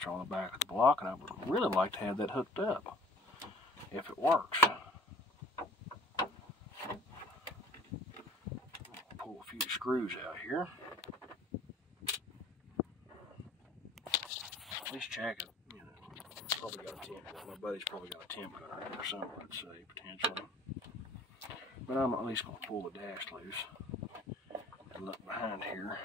potential on the back of the block, and I would really like to have that hooked up if it works. Pull a few screws out here. At least check it. You know, probably got a temp gun. My buddy's probably got a temp gun right there somewhere, I'd say, potentially. But I'm at least going to pull the dash loose and look behind here.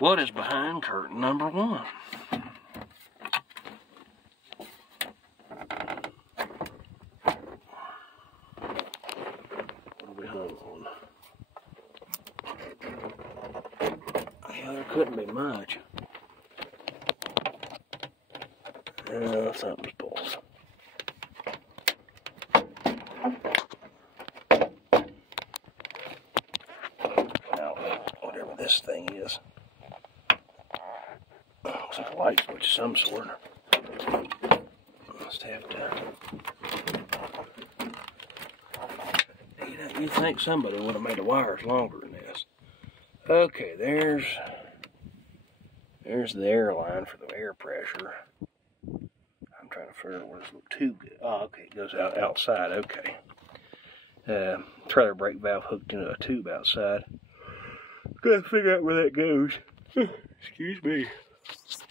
What is behind curtain number 1? What are we hung on? Yeah, there couldn't be much. Something's pulled. Now, whatever this thing is. Looks like a light switch of some sort. Must have to. You think somebody would have made the wires longer than this? Okay, there's the air line for the air pressure. I'm trying to figure out where this little tube goes. Oh, okay, it goes outside. Okay. Trailer brake valve hooked into a tube outside. Gotta figure out where that goes. Excuse me.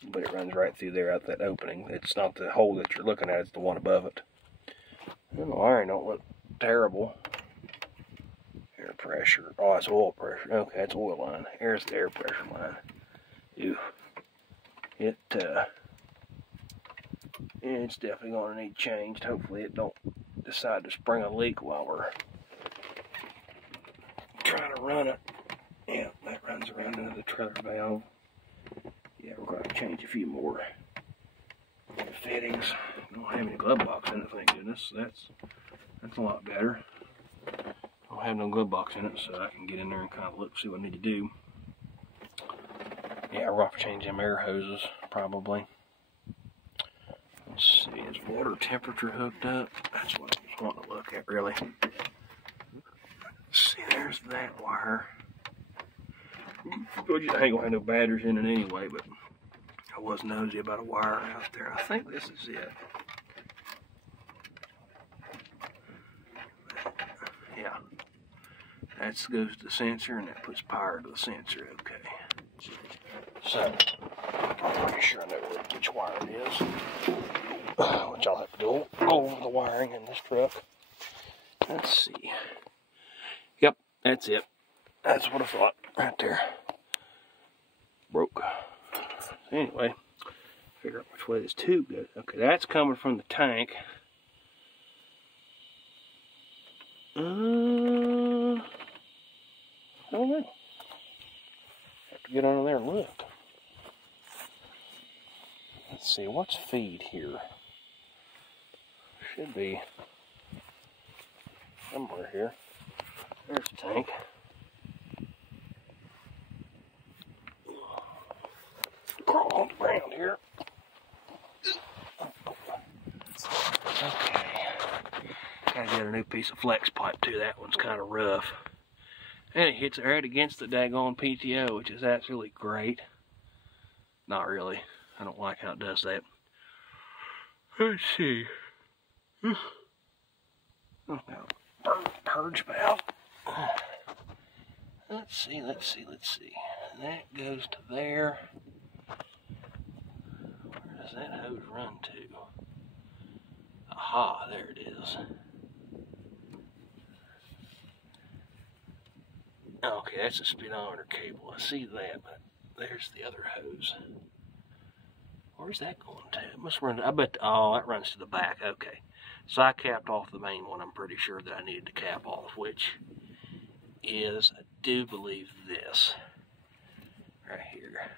But it runs right through there out that opening. It's not the hole that you're looking at, it's the one above it. And the wiring don't look terrible. Air pressure. Oh, it's oil pressure. Okay, that's oil line. Here's the air pressure line. Ew. It's definitely going to need changed. Hopefully it don't decide to spring a leak while we're trying to run it. Yeah, that runs around into the trailer valve. Yeah, we're going to change a few more fittings. Don't have any glove box in it, thank goodness. That's a lot better. Don't have no glove box in it, so I can get in there and kind of look, see what I need to do. Yeah, we're going to have to change them air hoses, probably. Let's see, is water temperature hooked up? That's what I was wanting to look at, really. Let's see, there's that wire. I ain't going to have no batteries in it anyway, but I was nosy about a wire out there. I think this is it. Yeah. That goes to the sensor, and that puts power to the sensor. Okay. So, I'm pretty sure I know which wire it is. Which I'll have to go over the wiring in this truck. Let's see. Yep, that's it. That's what I thought right there. Broke. Anyway, figure out which way this tube goes. Okay, that's coming from the tank. I don't know. Have to get under there and look. Let's see, what's feed here? Should be somewhere here. There's the tank. Crawl on the ground here. Okay. Gotta get a new piece of flex pipe too. That one's kind of rough. And it hits right against the daggone PTO, which is absolutely great. Not really. I don't like how it does that. Let's see. Oh, purge valve. Let's see. That goes to there. Where does that hose run to? Aha, there it is. Okay, that's a speedometer cable. I see that, but there's the other hose. Where's that going to? It must run. I bet. Oh, that runs to the back. Okay. So I capped off the main one. I'm pretty sure that I needed to cap off, which is, I do believe, this right here.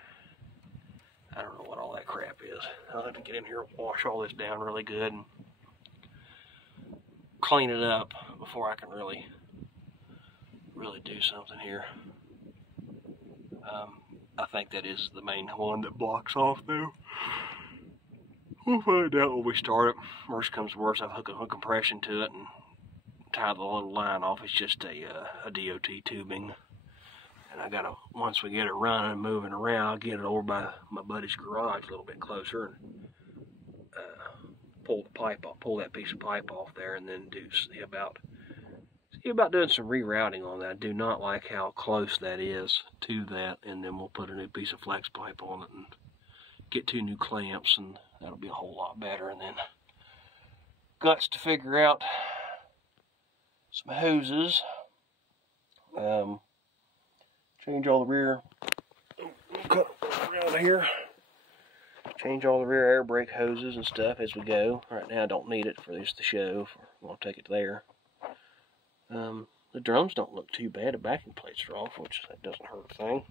I don't know what all that crap is. I'll have to get in here and wash all this down really good and clean it up. before I can really do something here. I think that is the main one that blocks off though. We'll find out when we start it. Worst comes to worst, I'll hook a compression to it and tie the little line off. It's just a DOT tubing. And I gotta, once we get it running and moving around, I'll get it over by my buddy's garage a little bit closer and pull the pipe off, pull that piece of pipe off there, and then see about doing some rerouting on that. I do not like how close that is to that, and then we'll put a new piece of flex pipe on it and get 2 new clamps, and that'll be a whole lot better. And then guts to figure out some hoses. Change all the rear, cut around here. Change all the rear air brake hoses and stuff as we go. Right now I don't need it for this to show. I'll take it there. The drums don't look too bad. The backing plates are off, which that doesn't hurt a thing.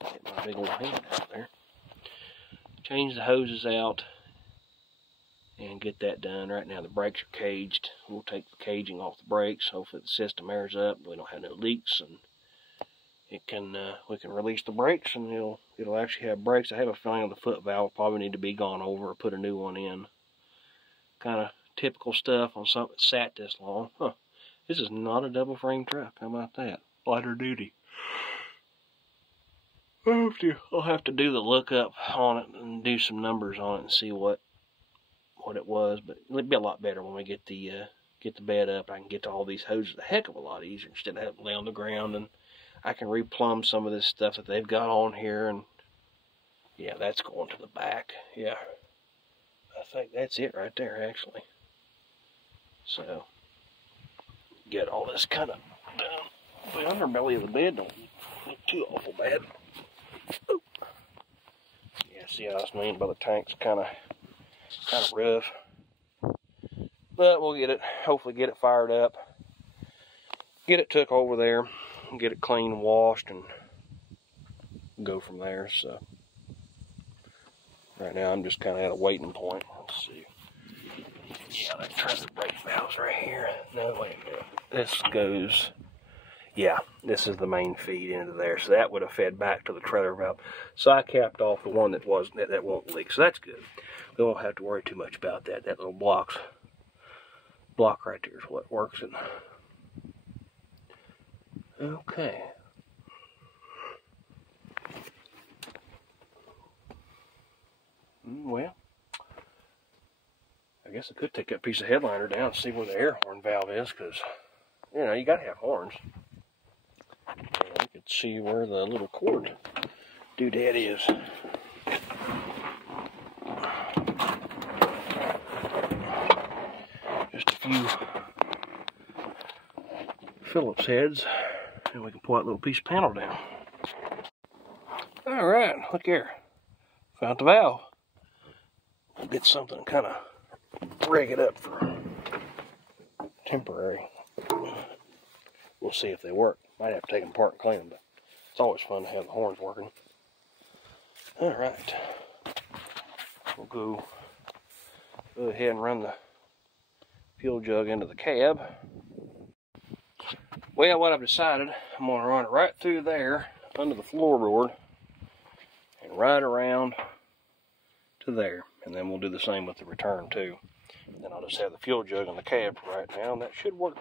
Get my big old hand out there. Change the hoses out and get that done. Right now the brakes are caged. We'll take the caging off the brakes. Hopefully the system airs up. We don't have no leaks, and it can we can release the brakes, and it'll actually have brakes. I have a feeling the foot valve will probably need to be gone over or put a new one in. Kind of typical stuff on something that sat this long. Huh. This is not a double frame truck. How about that? Lighter duty. I'll have to do the lookup on it and do some numbers on it and see what it was, but it'll be a lot better when we get the bed up. I can get to all these hoses a heck of a lot easier instead of having to lay on the ground, and I can replumb some of this stuff that they've got on here. And yeah, that's going to the back. Yeah, I think that's it right there actually. So get all this kind of done. The underbelly of the bed don't look too awful bad. Ooh. Yeah, see how I was mean by the tank's kind of rough, but we'll get it, hopefully get it fired up, get it took over there, and get it clean washed, and go from there. So right now I'm just kind of at a waiting point. Let's see. Yeah, let's try the brake valves right here. No, wait a minute. This goes, yeah, this is the main feed into there, so that would have fed back to the trailer valve. So I capped off the one that won't leak, so that's good. We won't have to worry too much about that. That little block right there is what works it. Okay. Well, I guess I could take that piece of headliner down and see where the air horn valve is, because, you know, you got to have horns. And you can see where the little cord doodad is. Just a few Phillips heads, and we can pull that little piece of panel down. Alright, look here. Found the valve. We'll get something to kind of rig it up for temporary. We'll see if they work. Might have to take them apart and clean them, but it's always fun to have the horns working. Alright. We'll go ahead and run the fuel jug into the cab. Well, what I've decided, I'm going to run it right through there under the floorboard and right around to there, and then we'll do the same with the return too. Then I'll just have the fuel jug in the cab for right now, and that should work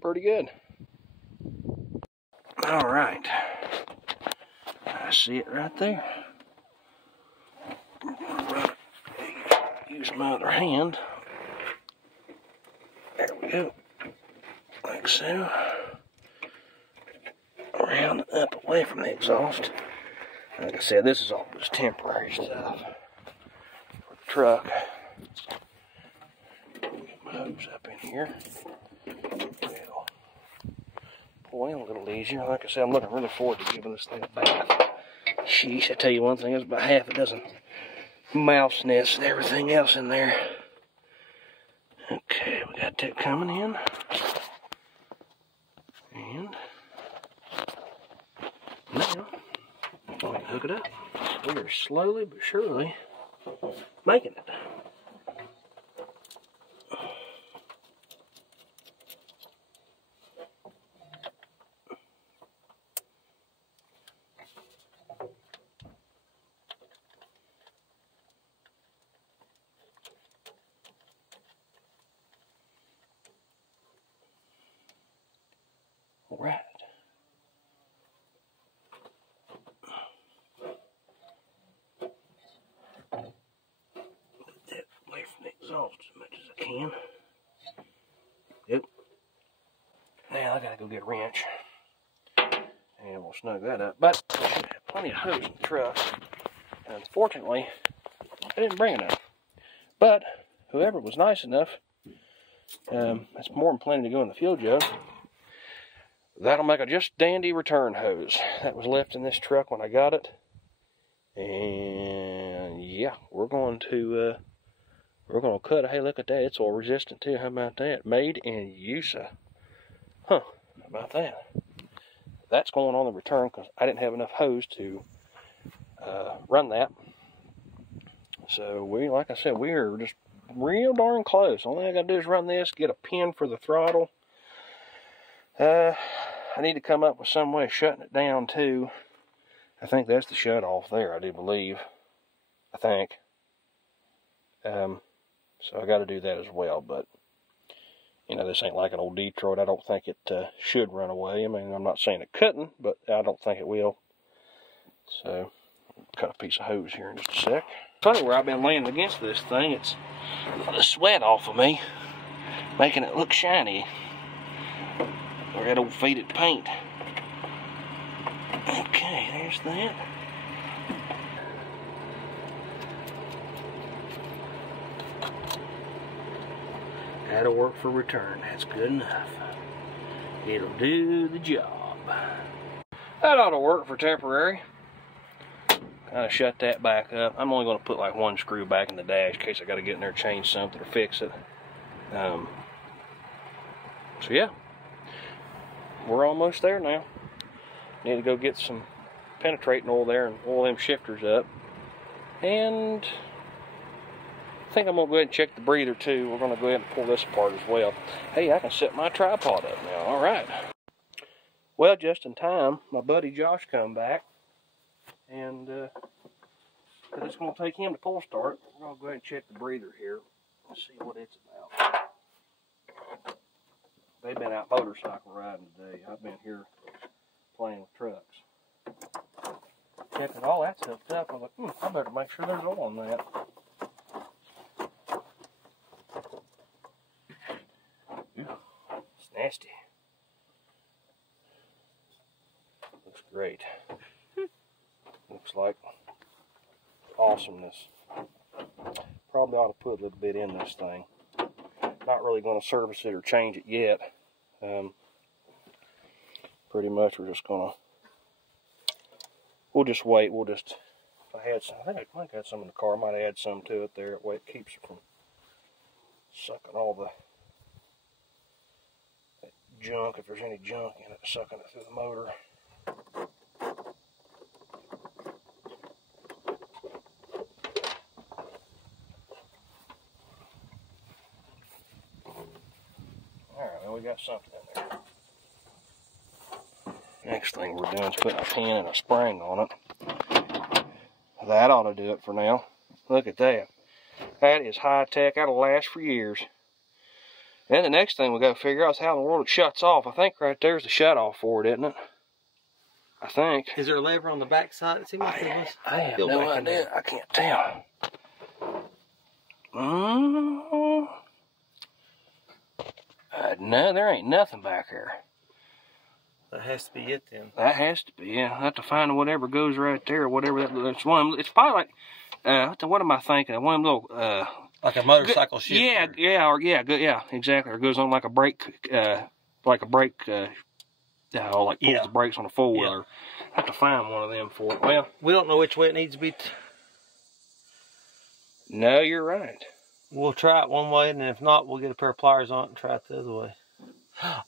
pretty good. All right, I see it right there. Use my other hand. There we go. Like so. Around and up away from the exhaust. Like I said, this is all just temporary stuff for the truck. Get my hose up in here. It'll pull in a little easier. Like I said, I'm looking really forward to giving this thing a bath. Sheesh, I tell you one thing, there's about half a dozen mouse nests and everything else in there. Okay, we got that coming in. And now we can hook it up. We are slowly but surely making it. can. Yep. Now I gotta go get a wrench. And we'll snug that up. But I should have plenty of hose in the truck. And unfortunately, I didn't bring enough. But whoever was nice enough, that's more than plenty to go in the fuel jug. That'll make a just dandy return hose. That was left in this truck when I got it. And yeah, we're going to cut. Hey, look at that. It's oil resistant too. How about that? Made in USA. Huh, how about that? That's going on the return because I didn't have enough hose to run that. So like I said, we're just real darn close. Only thing I gotta do is run this, get a pin for the throttle. I need to come up with some way of shutting it down too. I think that's the shut off there, I do believe. I think. So I got to do that as well, but you know, this ain't like an old Detroit. I don't think it should run away. I mean, I'm not saying it couldn't, but I don't think it will. So, cut a piece of hose here in just a sec. Funny where I've been laying against this thing, it's the sweat off of me, making it look shiny. Or that old faded paint. Okay, there's that. That'll work for return. That's good enough. It'll do the job. That ought to work for temporary. Kind of shut that back up. I'm only going to put like one screw back in the dash in case I got to get in there, change something, or fix it. So yeah, we're almost there now. Need to go get some penetrating oil there and oil them shifters up. And I think I'm going to go ahead and check the breather too. We're going to go ahead and pull this apart as well. Hey, I can set my tripod up now. All right. Well, just in time, my buddy Josh come back. And because it's going to take him to pull start, we're going to go ahead and check the breather here and see what it's about. They've been out motorcycle riding today. I've been here playing with trucks. Checking all that's hooked up. I was like, I better make sure there's oil on that. It's nasty. Looks great. Looks like awesomeness. Probably ought to put a little bit in this thing. Not really going to service it or change it yet. Pretty much we're just going to, we'll just wait. We'll just, if I had some, I think I might have some in the car. I might add some to it there. That way it keeps it from sucking all that junk, if there's any junk in it, sucking it through the motor. We got something in there. Next thing we're doing is putting a pin and a spring on it. That ought to do it for now. Look at that. That is high tech. That'll last for years. And the next thing we got to figure out is how in the world it shuts off. I think right there's the shut off for it, isn't it? I think. Is there a lever on the back side? I have no idea. I can't tell. No, there ain't nothing back here. That has to be it then. That has to be, yeah. I have to find whatever goes right there, whatever that's one. It's probably like, what am I thinking? One little, like a motorcycle shifter. Yeah, exactly. Or it goes on like a brake, like pulls the brakes on a four wheeler. Yeah. I have to find one of them for it. Well, we don't know which way it needs to be. No, you're right. We'll try it one way, and if not, we'll get a pair of pliers on it and try it the other way.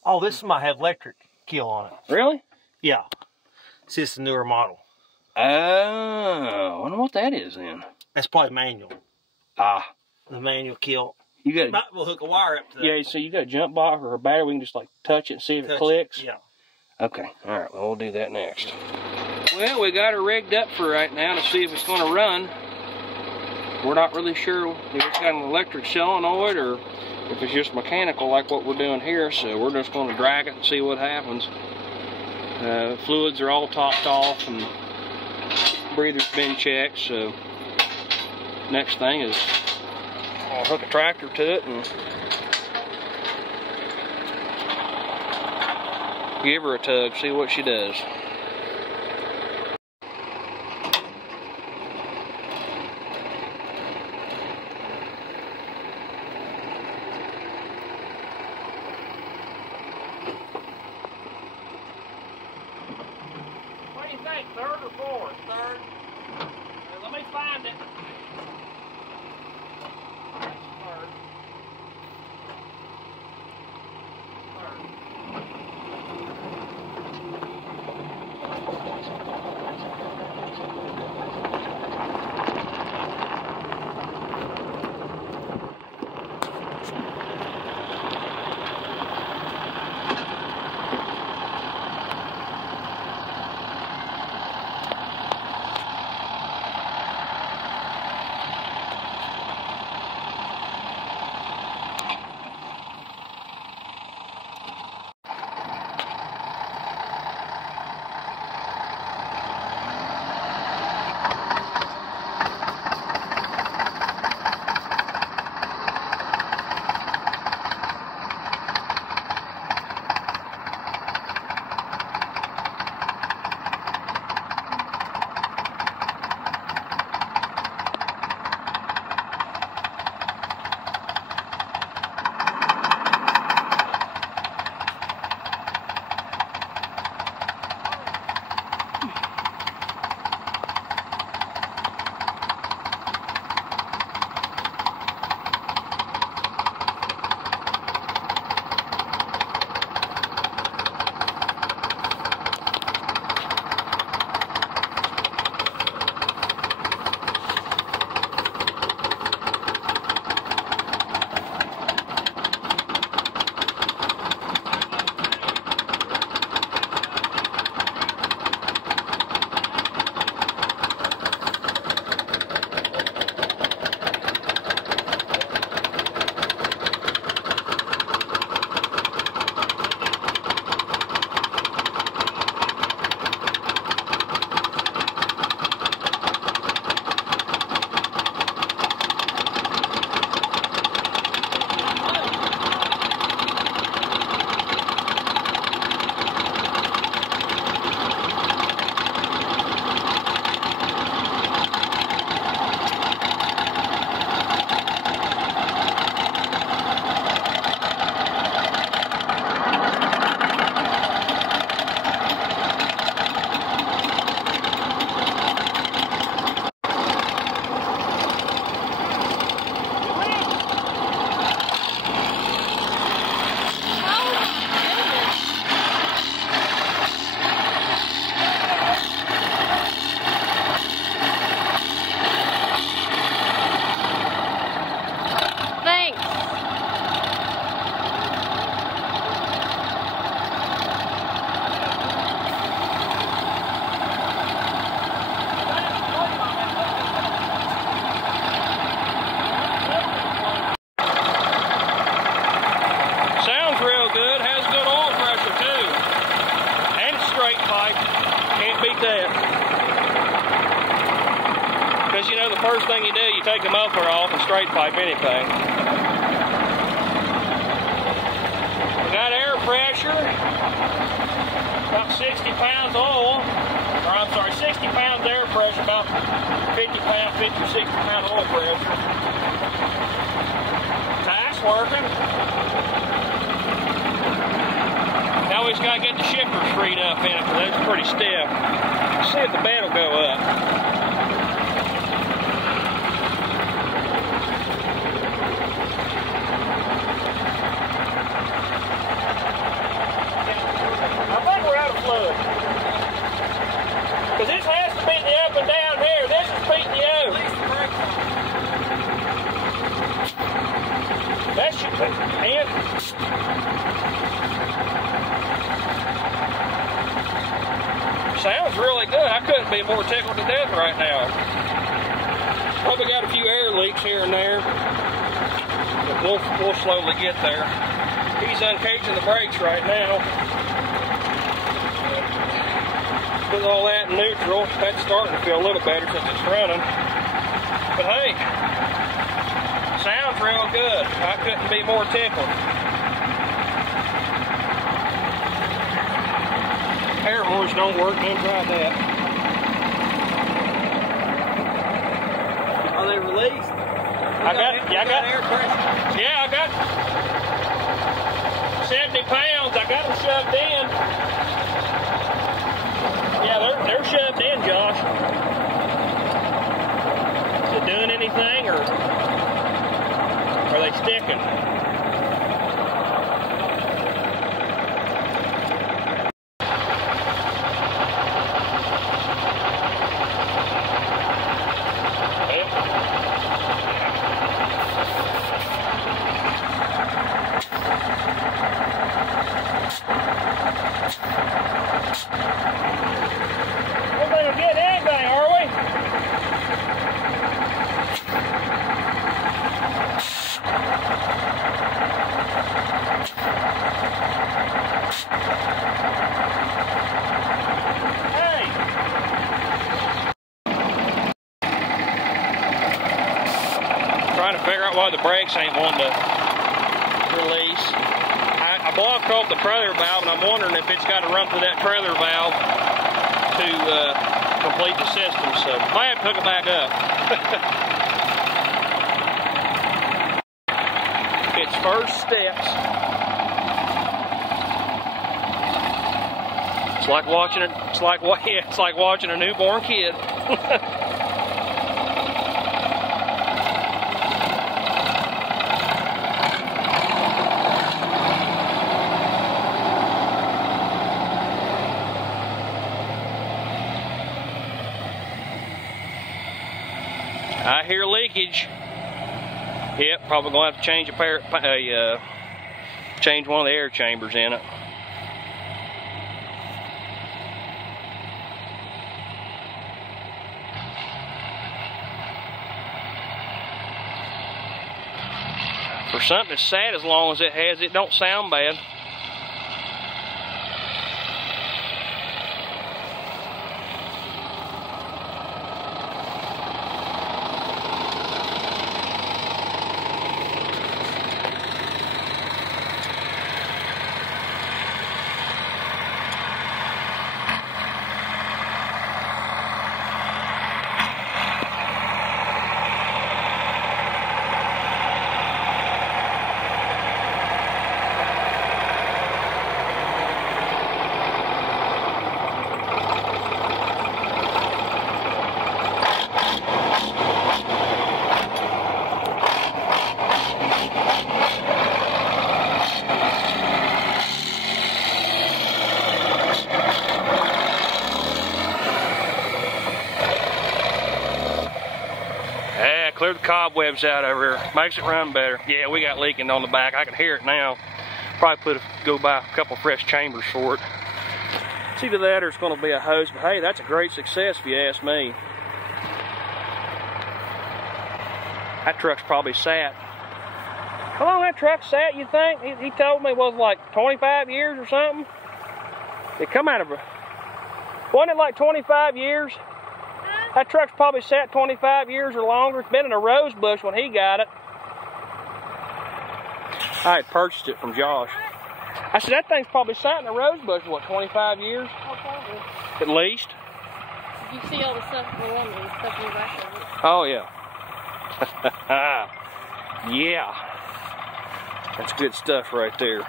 Oh, this might have electric kill on it. Really? Yeah. See, it's a newer model. Oh, I wonder what that is then. That's probably manual. Ah. The manual kill. We'll hook a wire up to that. Yeah, so you got a jump box or a battery, we can just like touch it and see if it clicks? Yeah. Okay, alright, well, we'll do that next. Well, we got her rigged up for right now to see if it's going to run. We're not really sure if it's got an electric solenoid or if it's just mechanical like what we're doing here, so we're just going to drag it and see what happens. Fluids are all topped off and breather's been checked, so next thing is I'll hook a tractor to it and give her a tug, see what she does. What do you think, third or fourth? Third. Let me find it. Third. Because you know the first thing you do, you take the muffler off and straight pipe anything. We got air pressure, about 60 pounds oil, or I'm sorry, 60 pounds air pressure, about 50 or 60 pound oil pressure. Tack's working. Now we just got to get the shifters freed up in it because that's pretty stiff. Let's see if the bed will go up. Because this has to be the up and down here. This is PTO. That should be hand. Sounds really good. I couldn't be more tickled to death right now. Probably got a few air leaks here and there. But we'll slowly get there. He's uncaging the brakes right now. With all that in neutral, that's starting to feel a little better since it's running. But hey, sounds sounds real good. I couldn't be more tickled. Air horns don't work, don't try that. Are they released? I got air pressure. Yeah, I got 70 pounds. I got them shoved in. Yeah, they're shoved in, Josh. Is it doing anything, or are they sticking? Trying to figure out why the brakes ain't wanting to release. I blocked off the trailer valve, and I'm wondering if it's got to run through that trailer valve to complete the system. So I have to hook it back up. Its first steps. It's like watching it. It's like watching a newborn kid. I hear leakage. Yep, probably gonna have to change change one of the air chambers in it. For something that's sat as long as it has, it don't sound bad. Clear the cobwebs out over here. Makes it run better. Yeah, we got leaking on the back. I can hear it now. Probably go buy a couple fresh chambers for it. It's either that or it's going to be a hose. But hey, that's a great success if you ask me. That truck's probably sat. How long that truck sat, you think? He told me it was like 25 years or something. It come out of a... Wasn't it like 25 years? That truck's probably sat 25 years or longer. It's been in a rose bush when he got it. I had purchased it from Josh. I said, that thing's probably sat in a rose bush, what, 25 years? Oh, probably. At least. You see all the stuff going on and stuff in the back of it. Oh, yeah. Yeah. That's good stuff right there.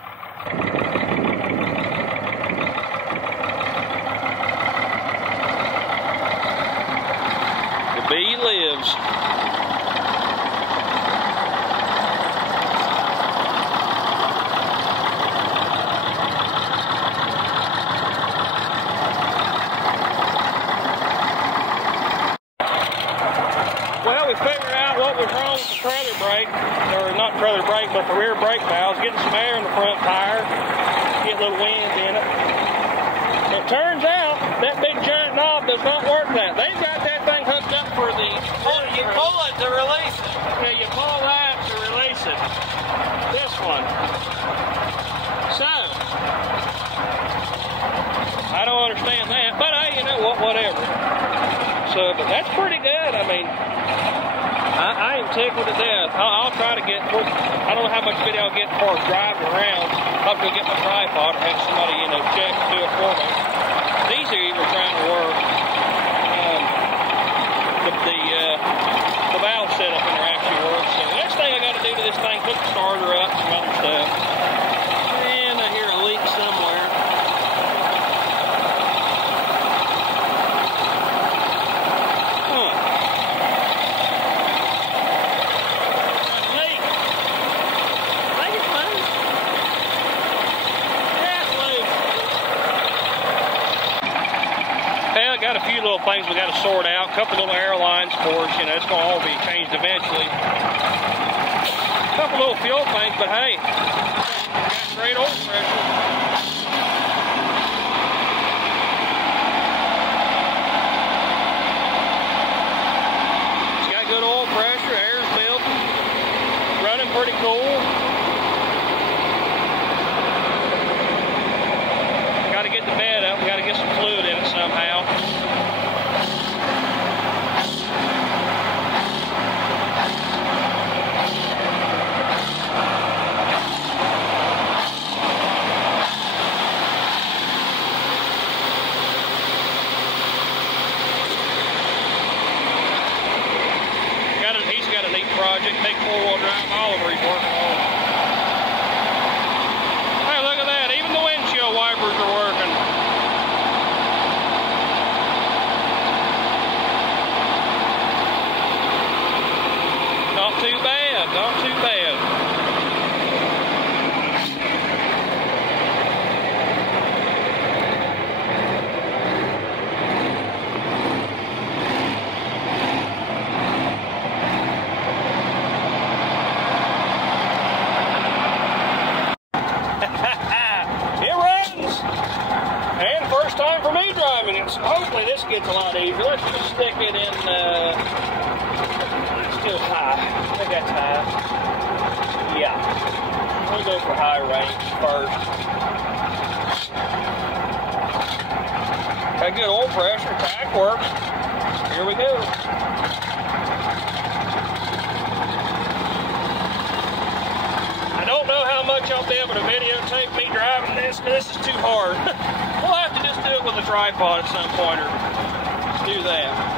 The bee lives. Well, we figured out what was wrong with the trailer brake, or not trailer brake, but the rear brake valves, getting some air in the front tire, get a little wind in it. It turns out that big giant knob does not work that. They've got that thing hooked up for the... Oh, you pull it to release it. Yeah, you pull that to release it. This one. So, I don't understand that, but hey, you know what, whatever. So, but that's pretty good. I mean, I ain't tickled to death. I'll try to get, I don't know how much video I'll get as far as driving around. I'll have to go get my tripod or have somebody, you know, check and do it for me. These are even trying to work. The valve setup in there actually works. So the next thing I got to do to this thing, hook the starter up and some other stuff. And I hear a leak somewhere. Got a few little things we got to sort out. A couple little airlines, of course, you know, it's going to all be changed eventually. A couple little fuel things, but hey, got great oil pressure. It's got good oil pressure, air's building, running pretty cool. Got to get the bed up, we got to get some fluid in it somehow. He's got a neat project, big four-wheel drive Oliver he's working on. Hey, look at that, even the windshield wipers are working. Not too bad, not too bad. Time for me driving it. So hopefully this gets a lot easier. Let's just stick it in, it's still high. I think that's high. Yeah. We'll go for high range first. Got good oil pressure, tach works. Here we go. I don't know how much I'll be able to videotape me driving this, but this is too hard. We'll have to just do it with a tripod at some point or do that.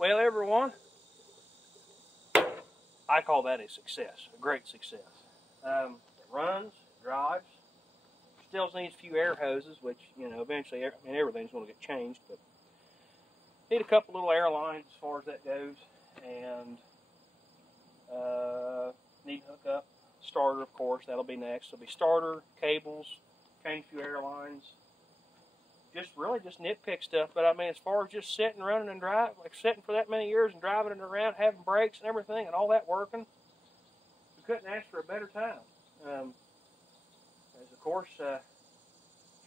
Well, everyone, I call that a success, a great success. It runs, drives, still needs a few air hoses, which, you know, eventually, I mean, everything's going to get changed, but need a couple little air lines as far as that goes, and need to hook up starter, of course. That'll be next. There'll be starter, cables, change a few air lines. Just really just nitpick stuff, but I mean, as far as just sitting, running, and driving, like sitting for that many years and driving it around, having brakes and everything, and all that working, we couldn't ask for a better time. As of course,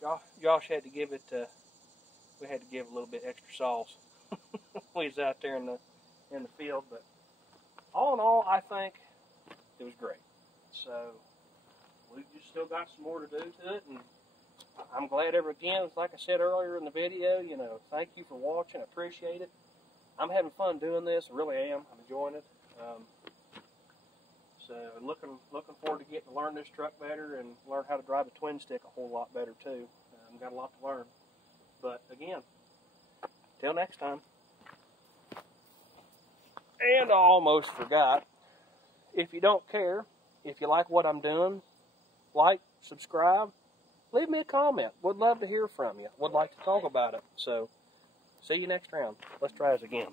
Josh had to give it. We had to give a little bit extra sauce. We was out there in the field, but all in all, I think it was great. So we just still got some more to do to it, and I'm glad again, like I said earlier in the video, you know, thank you for watching. I appreciate it. I'm having fun doing this. I really am. I'm enjoying it. So looking forward to getting to learn this truck better and learn how to drive a twin stick a whole lot better too. I've got a lot to learn. But again, till next time. And I almost forgot, if you don't care, if you like what I'm doing, like, subscribe, leave me a comment. Would love to hear from you. Would like to talk about it. So, see you next round. Let's try this again.